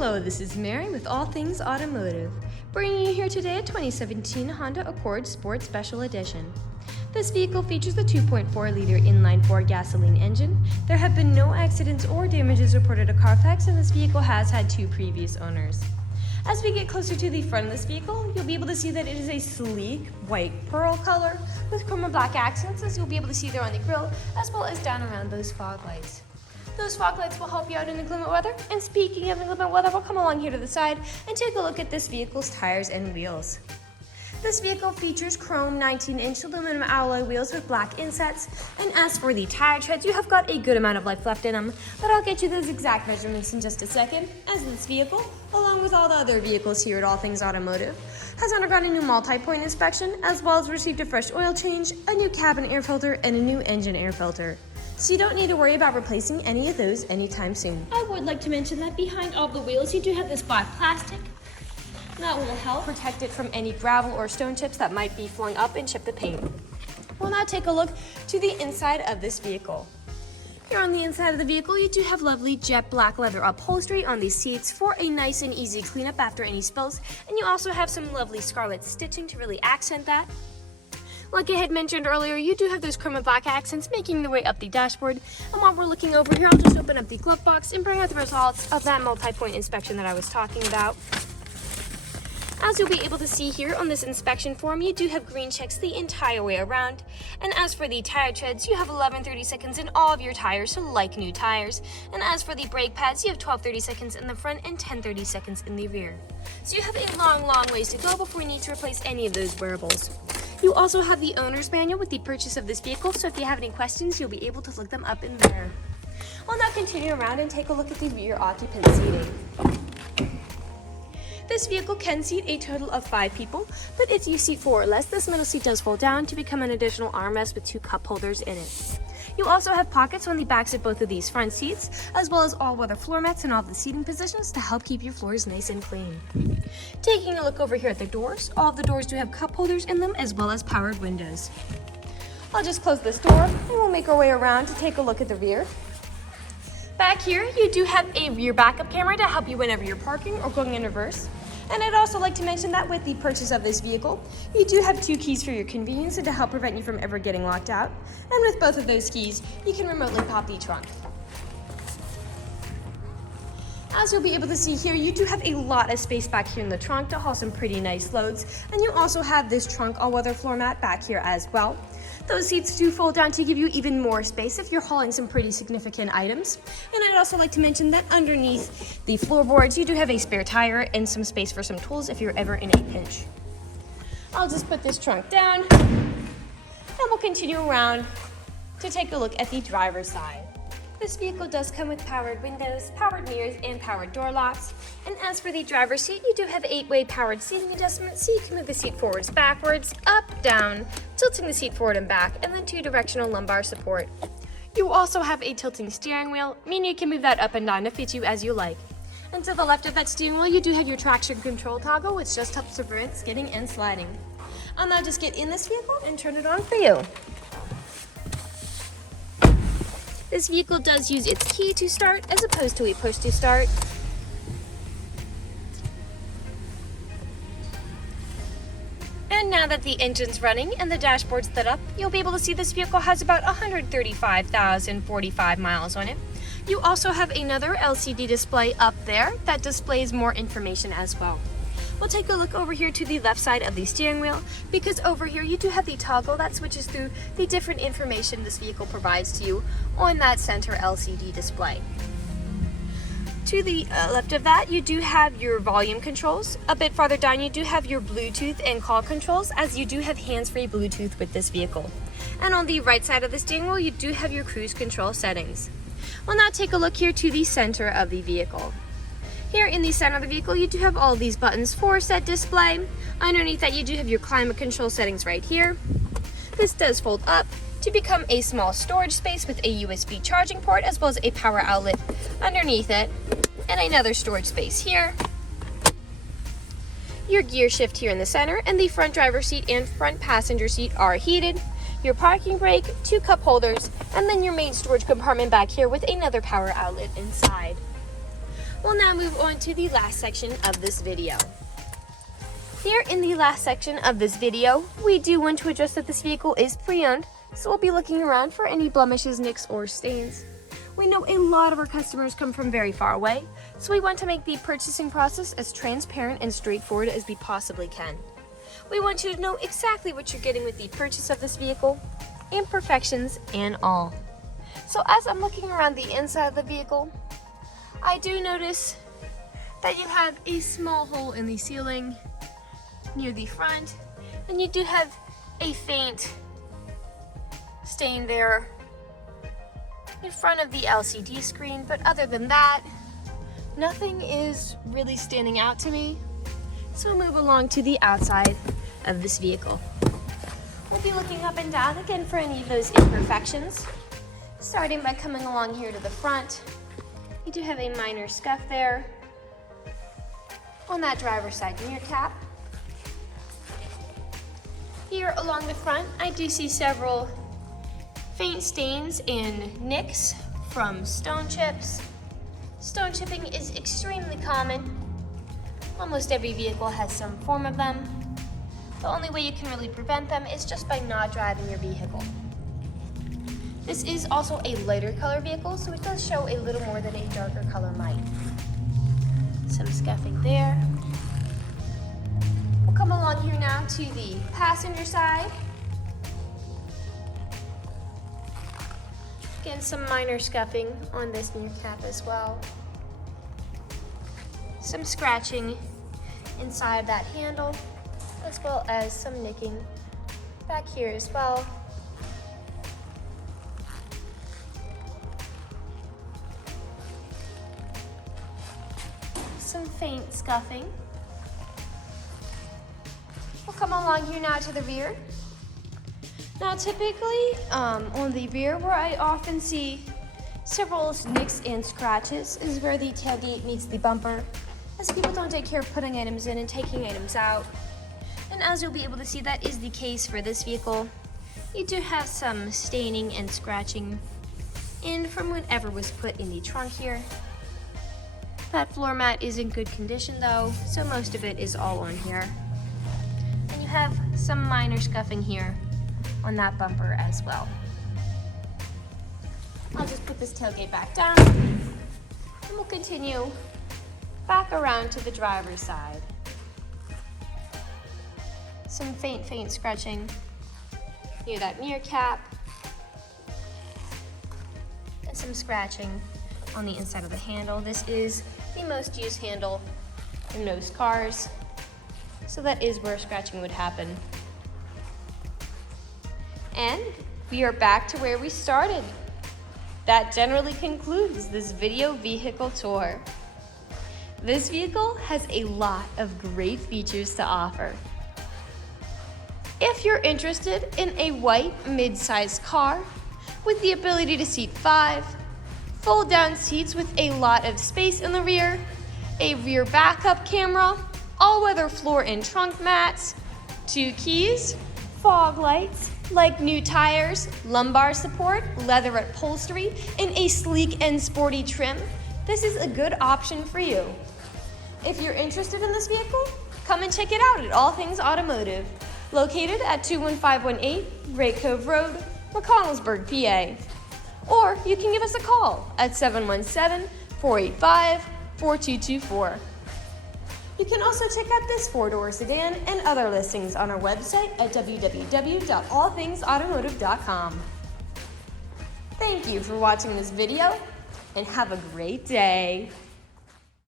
Hello, this is Mary with All Things Automotive, bringing you here today a 2017 Honda Accord Sport Special Edition. This vehicle features a 2.4-liter inline-4 gasoline engine. There have been no accidents or damages reported to CARFAX, and this vehicle has had 2 previous owners. As we get closer to the front of this vehicle, you'll be able to see that it is a sleek white pearl color with chrome and black accents, as you'll be able to see there on the grille, as well as down around those fog lights. Those fog lights will help you out in inclement weather. And speaking of inclement weather, we'll come along here to the side and take a look at this vehicle's tires and wheels. This vehicle features chrome 19-inch aluminum alloy wheels with black insets. And as for the tire treads, you have got a good amount of life left in them, but I'll get you those exact measurements in just a second, as this vehicle, along with all the other vehicles here at All Things Automotive, has undergone a new multi-point inspection, as well as received a fresh oil change, a new cabin air filter, and a new engine air filter. So you don't need to worry about replacing any of those anytime soon. I would like to mention that behind all the wheels you do have this black plastic that will help protect it from any gravel or stone chips that might be flung up and chip the paint. We'll now take a look to the inside of this vehicle. Here on the inside of the vehicle, you do have lovely jet black leather upholstery on these seats for a nice and easy cleanup after any spills, and you also have some lovely scarlet stitching to really accent that. Like I had mentioned earlier, you do have those chrome and black accents making their way up the dashboard. And while we're looking over here, I'll just open up the glove box and bring out the results of that multi-point inspection that I was talking about. As you'll be able to see here on this inspection form, you do have green checks the entire way around. And as for the tire treads, you have 11/30 seconds in all of your tires, so like new tires. And as for the brake pads, you have 12/30 seconds in the front and 10/30 seconds in the rear. So you have a long ways to go before you need to replace any of those wearables. You also have the owner's manual with the purchase of this vehicle, so if you have any questions, you'll be able to look them up in there. We'll now continue around and take a look at the rear occupant seating. This vehicle can seat a total of 5 people, but if you seat 4 or less, this middle seat does fold down to become an additional armrest with 2 cup holders in it. You also have pockets on the backs of both of these front seats, as well as all-weather floor mats in all the seating positions to help keep your floors nice and clean. Taking a look over here at the doors, all of the doors do have cup holders in them, as well as powered windows. I'll just close this door, and we'll make our way around to take a look at the rear. Back here, you do have a rear backup camera to help you whenever you're parking or going in reverse. And I'd also like to mention that with the purchase of this vehicle, you do have 2 keys for your convenience and to help prevent you from ever getting locked out. And with both of those keys, you can remotely pop the trunk. As you'll be able to see here, you do have a lot of space back here in the trunk to haul some pretty nice loads. And you also have this trunk all-weather floor mat back here as well. Those seats do fold down to give you even more space if you're hauling some pretty significant items. And I'd also like to mention that underneath the floorboards, you do have a spare tire and some space for some tools if you're ever in a pinch. I'll just put this trunk down, and we'll continue around to take a look at the driver's side. This vehicle does come with powered windows, powered mirrors, and powered door locks. And as for the driver's seat, you do have 8-way powered seating adjustments, so you can move the seat forwards, backwards, up, down, tilting the seat forward and back, and then 2-directional lumbar support. You also have a tilting steering wheel, meaning you can move that up and down to fit you as you like. And to the left of that steering wheel, you do have your traction control toggle, which just helps to prevent skidding and sliding. I'll now just get in this vehicle and turn it on for you. This vehicle does use its key to start as opposed to a push to start. And now that the engine's running and the dashboard's lit up, you'll be able to see this vehicle has about 135,045 miles on it. You also have another LCD display up there that displays more information as well. We'll take a look over here to the left side of the steering wheel, because over here you do have the toggle that switches through the different information this vehicle provides to you on that center LCD display. To the left of that, you do have your volume controls. A bit farther down, you do have your Bluetooth and call controls, as you do have hands-free Bluetooth with this vehicle. And on the right side of the steering wheel, you do have your cruise control settings. We'll now take a look here to the center of the vehicle. Here in the center of the vehicle, you do have all these buttons for set display. Underneath that, you do have your climate control settings right here. This does fold up to become a small storage space with a USB charging port, as well as a power outlet underneath it, and another storage space here. Your gear shift here in the center, and the front driver's seat and front passenger seat are heated. Your parking brake, 2 cup holders, and then your main storage compartment back here with another power outlet inside. We'll now move on to the last section of this video. Here in the last section of this video, we do want to address that this vehicle is pre-owned, so we'll be looking around for any blemishes, nicks, or stains. We know a lot of our customers come from very far away, so we want to make the purchasing process as transparent and straightforward as we possibly can. We want you to know exactly what you're getting with the purchase of this vehicle, imperfections and all. So as I'm looking around the inside of the vehicle, I do notice that you have a small hole in the ceiling near the front, and you do have a faint stain there in front of the LCD screen, but other than that, nothing is really standing out to me. So we'll move along to the outside of this vehicle. We'll be looking up and down again for any of those imperfections, starting by coming along here to the front. You do have a minor scuff there on that driver's side mirror cap. Here along the front, I do see several faint stains and nicks from stone chips. Stone chipping is extremely common. Almost every vehicle has some form of them. The only way you can really prevent them is just by not driving your vehicle. This is also a lighter color vehicle, so it does show a little more than a darker color might. Some scuffing there. We'll come along here now to the passenger side. Again, some minor scuffing on this mirror cap as well. Some scratching inside that handle, as well as some nicking back here as well. Some faint scuffing. We'll come along here now to the rear. Now typically on the rear, where I often see several nicks and scratches, is where the tailgate meets the bumper, as people don't take care of putting items in and taking items out. And as you'll be able to see, that is the case for this vehicle. You do have some staining and scratching in from whatever was put in the trunk here. That floor mat is in good condition though, so most of it is all on here. And you have some minor scuffing here on that bumper as well. I'll just put this tailgate back down, and we'll continue back around to the driver's side. Some faint scratching near that mirror cap, and some scratching on the inside of the handle. This is the most used handle in most cars, so that is where scratching would happen. And we are back to where we started. That generally concludes this video vehicle tour. This vehicle has a lot of great features to offer. If you're interested in a white mid-sized car with the ability to seat 5, fold-down seats with a lot of space in the rear, a rear backup camera, all-weather floor and trunk mats, 2 keys, fog lights, like new tires, lumbar support, leather upholstery, and a sleek and sporty trim, this is a good option for you. If you're interested in this vehicle, come and check it out at All Things Automotive, located at 21518 Great Cove Road, McConnellsburg, PA. Or you can give us a call at 717-485-4224. You can also check out this 4-door sedan and other listings on our website at www.allthingsautomotive.com. Thank you for watching this video, and have a great day.